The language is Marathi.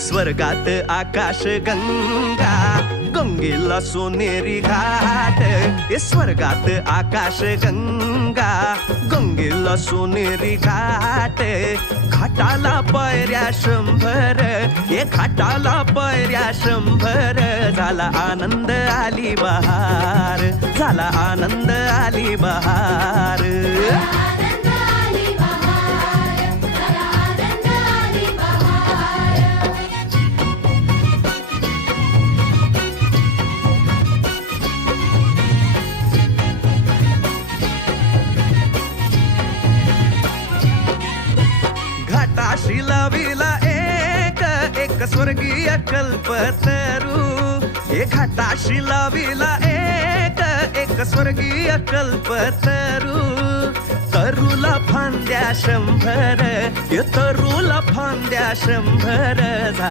स्वर्गात आकाश गंगा, गंगेला सोनेरी घाट. स्वर्गात आकाश गंगा, गंगेला सोनेरी घाट. घाटाला पायऱ्या 100, घाटाला पायऱ्या 100. झाला आनंद आली बहार, झाला आनंद आली बहार. घाटाशी लाविला एक स्वर्गीय कल्पतरू. घाटाशी लाविला एक स्वर्गीय कल्पतरू. तरूला फांद्या 100, तरूला फांद्या 100.